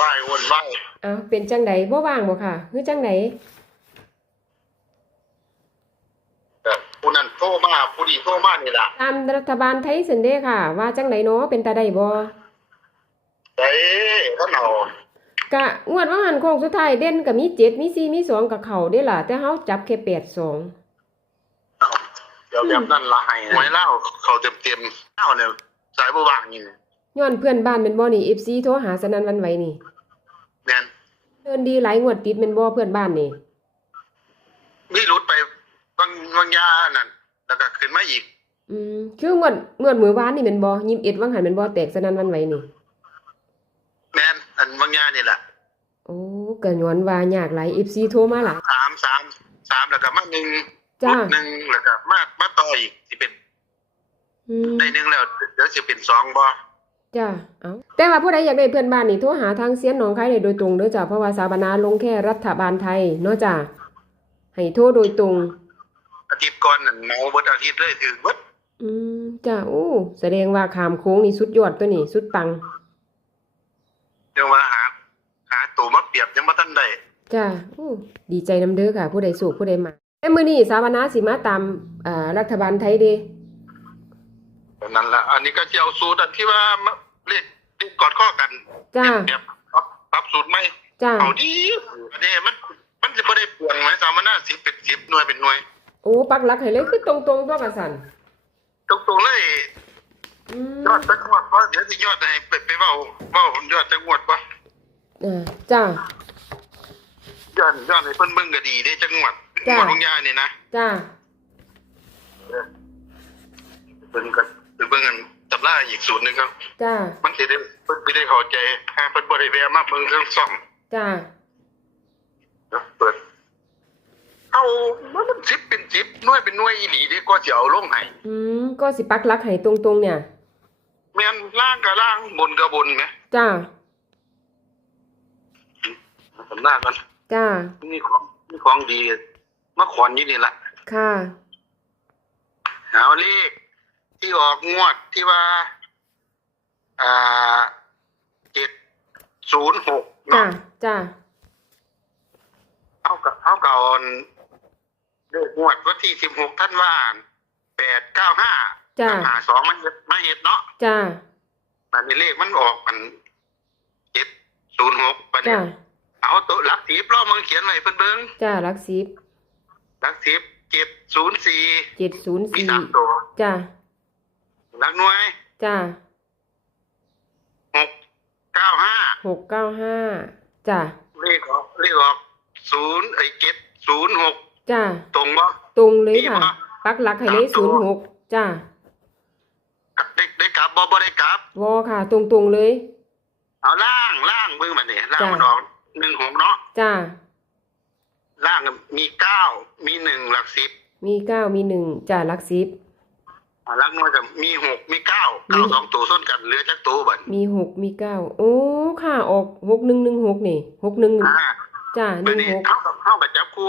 วายวนวายเอาเป็นจังไดบ่ว่างบ่ค่ะคือจังไดแต่ผู้นั้นโทรมาผู้นี้โทรมานี่ล่ะตามรัฐบาลไทยซั่นเด้ค่ะ ว่าจังไดเนาะเป็นตาได้บ่เด้ท่านเอากะงวดว่าหันโค้งสุดท้ายเด่นก็มี7มี4มี2กับเขาเด้ล่ะ แต่เฮาจับแค่82เอาเดี๋ยวแบบนั้นละให้หวยเล่าเขาเต็มเต็มๆเล่าเนี่ยสายบ่ว่างนี่ย้อนเพื่อนบ้านเป็นบ่นี่ FC โทรหาสนั่นหวันไหวนี่ แม่นเดินดีหลายงวดติดแม่นบ่เพื่อนบ้านนี่มีรุดไปบางบางยานั่นแล้วก็ขึ้นมาอีก อืมคืองวดงวดมื้อวานนี่แม่นบ่21วังหันแม่นบ่แตกสนั่นหวันไหวนี่แม่นอันบางยานี่แหละโอ้ก็ย้อนว่ายากหลาย FC โทรมาหลายสามสามสามแล้วก็มาหนึ่งจ้าหนึ่งแล้วก็มามาต่ออีกสิเป็น อืมได้หนึ่งแล้วเดี๋ยวสิเป็นสองบ่ จ้าเอาแต่ว่าผู้ใดอยากได้เพื่อนบ้านนี่โทรหาทางเซียนหนองคายได้โดยตรงเด้อจ้าเพราะว่าสาบานาลงแค่รัฐบาลไทยเนาะจ้าให้โทรโดยตรง อาทิตย์ก่อนนั่นเมาเบิดอาทิตย์เลยถือเบิดอืมจ้าโอ้แสดงว่าขามโค้งนี่สุดยอดตัวนี่สุดปังเดี๋ยวว่าหา หาตัวมาเปรียบยังบ่ทันได้จ้าโอ้ดีใจนำเด้อค่ะ ผู้ใดสูกผู้ใดมาแต่มื้อนี้สาบานาสิมาตามอ่ารัฐบาลไทยเด้ นั่นล่ะอันนี้ก็สิเอาสูตรอันที่ว่ามาเลขเลขกอดข้อกันจ้าแบบปรับปรับสูตรใหม่จ้าเอาดีอันนี้มัน มันสิบ่ได้ปวงไหมสามนา10เป็น10หน่วยเป็นหน่วยโอ้ปักหลักให้เลยคือตรงๆตัวกันสั่นตรงๆเลยอืมยอดจังหวัดว่าเดี๋ยวสิยอดให้ไปไปเว้าเว้ายอดจังหวัดบ่อ่าจ้ายอดยอดให้เพิ่นเบิ่งก็ดีเด้จังหวัดจ้ะจังหวัดลงยานี่นะจ้าเบิ่งกัน ไปเบิ่งกันตำราอีกสูตรหนึงครับ จ้า มันสิได้เพิ่นสิได้เข้าใจถ้าเพิ่นบ่ได้แวะมาเบิ่งเรื่องซ่อมจ้าเดี๋ยวเปิดเอาว่ามัน10เป็น10หน่วยเป็นหน่วยอีหลีเด้ก็สิเอาลงให้อืม ก็สิปักหลักให้ตรงๆเนี่ย แม่นล่างก็ล่างบนก็บนแหมจ้า สำนักกันจ้ามีของมีของดีมาขอนอยู่นี่ล่ะค่ะ เอาเลข ที่ออกงวดที่ว่า อ่าเจ็ดศูนย์หกจ้าเนาะจ้าเอากับเอากับอันเลขงวดวันที่สิบหกท่านว่าแปดเก้าห้าจ้าหาสองมันมาเห็ดเนาะจ้าบัดนี้เลขมันออกอันเจ็ดศูนย์หกบัดนี้จ้าเอาตัวหลักสิบล่อมึงเขียนไว้เพิ่นเบิ่งจ้าหลักสิบหลักสิบเจ็ดศูนย์สี่เจ็ดศูนย์มีสี่สามตัวจ้า หลักหน่วยจ้าหกเก้าห้าหกเก้าห้าจ้าเลขออกเลขออกศูนย์ไอ้เจ็ดศูนย์หกจ้าตรงบ่ตรงเลยมีค่ะปะปักหลักให้เลยสามตัศูวนย์หกจ้าได้ได้กลับบ่บ่ได้กลับวอค่ะ ตรงตรงๆเลย เอาล่างล่างมือมันนี่ล่างจ้ะมันออกหนึ่งหกเนาะจ้าล่างมีเก้ามีหนึ่งหลักสิบมีเก้ามีหนึ่งจ้าหลักสิบ อ่าหลักหน่วยกับมีหกมีเก้าเก้ามีสองตัวส้นกันเหลือจักตัวบัดมีหกมีเก้าโอ้ค่ะออกหกหนึ่งหนึ่งหกนี่หกหนึ่งอ่าจ้าหบัดนึ่งนี้หกเท่ากับเท่ากับจับคู่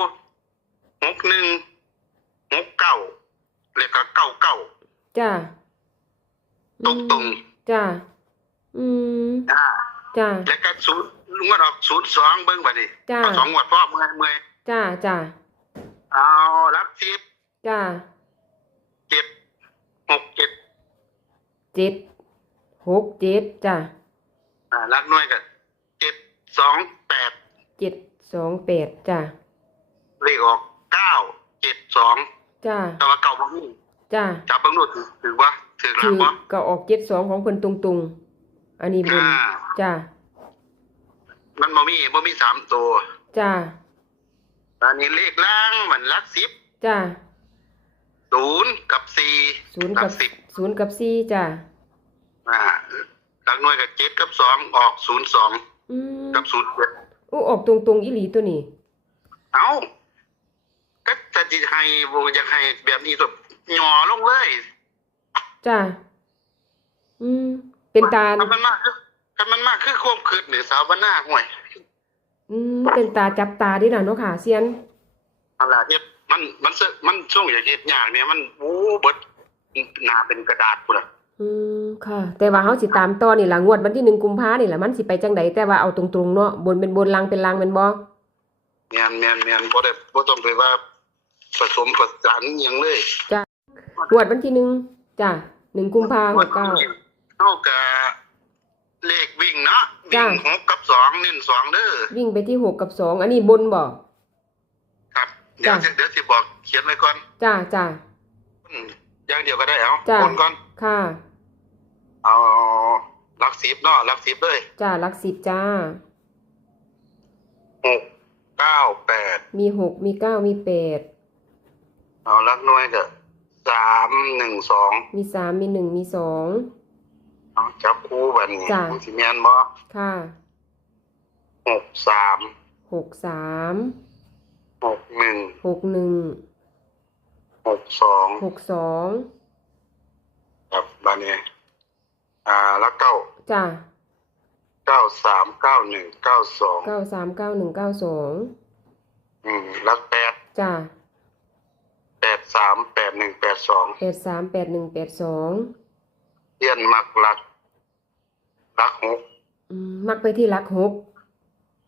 หกหนึ่งหกเก้าแล้วก็เก้าเก้าจ้าตรงตรงจ้าอืมๆอ่า จ้าแล้วก็ศูนย์งวดออกศูนย์สองเบิ้งบัดนี้จ้าเอาสองงวดพ่อเมื่อยเมื่อยจ้าจ้าเอาหลักสิบจ้าเจ็ด หกเจ็ดเจ็ดหกเจ็ดจ้าอ่าหลักหน่วยกับเจ็ดสองแปดเจ็ดสองแปดจ้าเลขออกเก้าเจ็ดสองจ้าแต่ว่าเก่าบ่มีจ้าจับเบิ่งดูถือถือว่าถือหลัคืกอบ่ก็ออกเจ็ดสองของเพิ่นตรงๆ อันนี้บนอ่าจ้ามันบ่มีบ่มีสามตัวจ้าอันนี้เลขล่างมันหลักสิบจ้า ศูนย์กับสี่ศูนย์หลักับสิบศูนย์กับสี่จ้าอ่าหลักหน่วยกับเจ็ดกับสองออกศูนย์สองอืมกับศูนย์เจ็ดโอ้ออกตรงๆอีหลีตัวนี้เอ้าก็จะจิให้บ่อยากให้แบบนี้ตัวหย่อลงเลยจ้าอืมเป็นตาถ้ามันมากคือถ้ามันมากคือความคืดหรือสาวบ้านหน้าห่วยอืมเป็นตาจับตาเดิล่ะเนาะค่ะเซียน เอาล่ะเฮ็ด มันมันเสมันช่วงอย่างเฮ็ดยากเนี่ยมันโอ้เบิดหน้าเป็นกระดาษพุ่นน่ะออืมค่ะ แต่ว่าเฮาสิตามต่อนี่ล่ะงวดวันที่หนึ่งกุมภานี่ล่ะมันสิไปจังไดแต่ว่าเอาตรงๆเนาะบนเป็นบนล่างเป็นล่างแม่นบ่แม่นแม่นแม่นบ่ได้บ่ต้องไปว่าผสมผสานอิหยังเลยงวดวันที่หนึ่งจ้ะหนึ่งกุมภาหกเก้าเท่ากับเลขวิ่งเนาะจ้ะวิ่งหกกับสองเน้นสองเด้อวิ่งไปที่หกกับสองอันนี้บนบ่ครับ เดี๋ยวจ้ะ เดี๋ยวสิบอกเขียนไว้ก่อนจ้าจ้าอืมอย่างเดียวก็ได้เอาจ้ะคนก่อนค่ะเอาหลักสิบเนาะหลักสิบเลยจ้าหลักสิบจ้า หกเก้าแปดมีหกมีเก้ามีแปดเอาหลักหน่วยก็สามหนึ่งสองมีสามมีหนึ่งมีสอง เอาจับคู่บัดนี้จ้ะมันสิแม่นบ่ค่ะหกสามหกสาม หกหนึ่งหกหนึ่งหกสองหกสองครับบัดนี้อ่าแล้วเก้าจ้าเก้าสามเก้าหนึ่งเก้าสองเก้าสามเก้าหนึ่งเก้าสองอืมแล้วแปดจ้าแปดสามแปดหนึ่งแปดสองแปดสามแปดหนึ่งแปดสองเทียนมักหลักหลักหกอืมมักไปที่หลักหก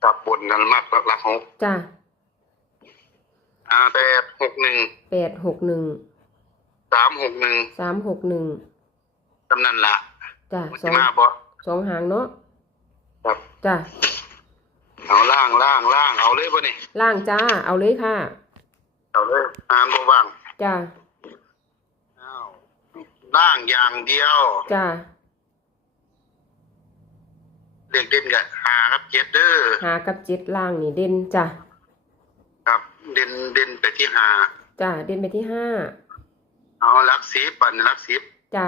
กับบนนั้นมักหลักหกจ้า อ่าแปดหกหนึ่งแปดหกหนึ่งสามหกหนึ่งสามหกหนึ่งจำนั่นละจ้ามันสอจะงมาบ่สองหางเนาะครับจ้าเอาล่างล่างล่างเอาเลยป่ะนี่ล่างจ้าเอาเลยค่ะเอาเลยอ่านบ่ว่างจ้าอ้าวล่างอย่างเดียวจ้าเด็กเด่นกับหาครับเจ็ดเด้อหากับเจ็ดล่างนี่เด่นจ้าครับ เด่นเด่นไปที่หาจ้าเด่นไปที่ห้าเอาหลักสิบปันหลักสิบจ้า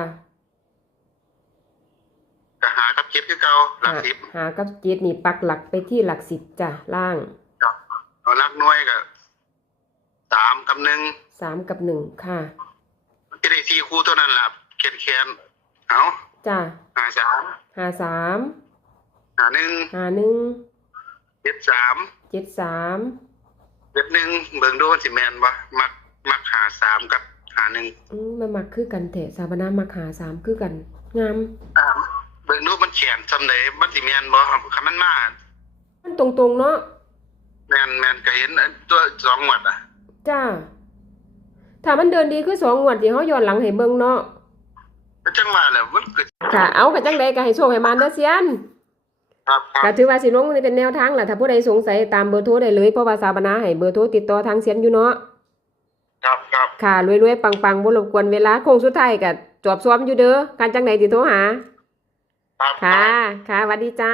ก็หาครับเจ็ดคือเก่าหลัหากสิบหากับเจ็ดนี่ปักหลักไปที่หลักสิบจ้าล่างครับเอาหลักหน่วยกับสามกับหนึ่งสามกับหนึ่งค่ะมันจะได้สี่คู่เท่านั้นล่ะเขียนเขียนเอาจ้าหาสามหาสามหาหนึ่งหาหนึ่งเจ็ดสามเจ็ดสาม เจ็ดหนึ่งเบิ่งดูว่าสิแมนบ่มักมักหาสามกับหาหนึ่งอืมมันมักคือกันเถะสาบนามักหาสามคือกัน งามอ่าเบิ่งดูมันเขียนซำใดมันสิแม่นบ่คันมันมามันตรงๆเนาะแม่นแม่นก็เห็นอันตัวสองหวัดอะ จ้า ถ้ามันเดินดีคือสองงวดที่เฮาย้อนหลังให้เบิ่งเนาะก็จังว่าแหละมันก็ค่ะเอาก็จังใดก็ให้โชคให้มานเด้อเซียนครับค ก็รับถือว่าสิลงนี่เป็นแนวทางแหละถ้าผู้ใดสงสัยตามเบอร์โทรได้เลยเพราะว่าสาบนาให้เบอร์โทรติดต่อทางเซียนอยู่เนาะครับครับค่ะรวยๆปังๆบ่รบกวนเวลาโค้งสุดท้ายก็จอบซ้อมอยู่เด้อการจังใดสิโทรหาครับค่ะ ค่ะสวัสดีจ้า